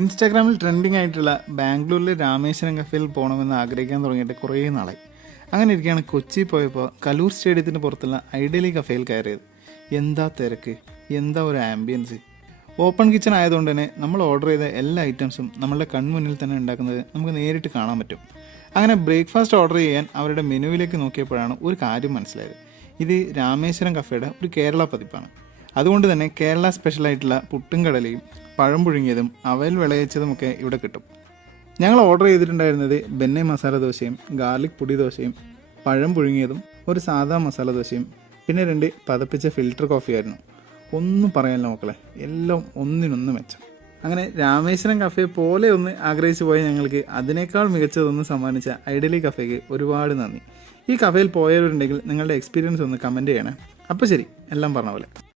ഇൻസ്റ്റാഗ്രാമിൽ ട്രെൻഡിങ് ആയിട്ടുള്ള ബാംഗ്ലൂരിലെ രാമേശ്വരം കഫേയിൽ പോകണമെന്ന് ആഗ്രഹിക്കാൻ തുടങ്ങിയിട്ട് കുറേ നാളായി. അങ്ങനെ ഇരിക്കുകയാണ് കൊച്ചി പോയപ്പോൾ കലൂർ സ്റ്റേഡിയത്തിന് പുറത്തുള്ള ഐഡിയലി കഫേയിൽ കയറിയത്. എന്താ തിരക്ക്, എന്താ ഒരു ആംബിയൻസ്. ഓപ്പൺ കിച്ചൺ ആയതുകൊണ്ട് തന്നെ നമ്മൾ ഓർഡർ ചെയ്ത എല്ലാ ഐറ്റംസും നമ്മളുടെ കൺമുന്നിൽ തന്നെ ഉണ്ടാക്കുന്നത് നമുക്ക് നേരിട്ട് കാണാൻ പറ്റും. അങ്ങനെ ബ്രേക്ക്ഫാസ്റ്റ് ഓർഡർ ചെയ്യാൻ അവരുടെ മെനുവിലേക്ക് നോക്കിയപ്പോഴാണ് ഒരു കാര്യം മനസ്സിലായത്. ഇത് രാമേശ്വരം കഫേയുടെ ഒരു കേരള പതിപ്പാണ്. അതുകൊണ്ട് തന്നെ കേരള സ്പെഷ്യലായിട്ടുള്ള പുട്ടും കടലയും പഴം പുഴുങ്ങിയതും അവൽ വിളയിച്ചതുമൊക്കെ ഇവിടെ കിട്ടും. ഞങ്ങൾ ഓർഡർ ചെയ്തിട്ടുണ്ടായിരുന്നത് ബെന്നെ മസാല ദോശയും ഗാർലിക് പൊടി ദോശയും പഴം പുഴുങ്ങിയതും ഒരു സാധാ മസാല ദോശയും പിന്നെ 2 പതപ്പിച്ച ഫിൽറ്റർ കോഫിയായിരുന്നു. ഒന്നും പറയാനില്ല മക്കളെ, എല്ലാം ഒന്നിനൊന്ന് മെച്ചം. അങ്ങനെ രാമേശ്വരം കഫേ പോലെ ഒന്ന് ആഗ്രഹിച്ചു പോയ ഞങ്ങൾക്ക് അതിനേക്കാൾ മികച്ചതൊന്ന് സമ്മാനിച്ച ഐഡിയലി കഫേക്ക് ഒരുപാട് നന്ദി. ഈ കഫേയിൽ പോയവരുണ്ടെങ്കിൽ നിങ്ങളുടെ എക്സ്പീരിയൻസ് ഒന്ന് കമൻറ്റ് ചെയ്യണേ. അപ്പോൾ ശരി, എല്ലാം പറഞ്ഞ പോലെ.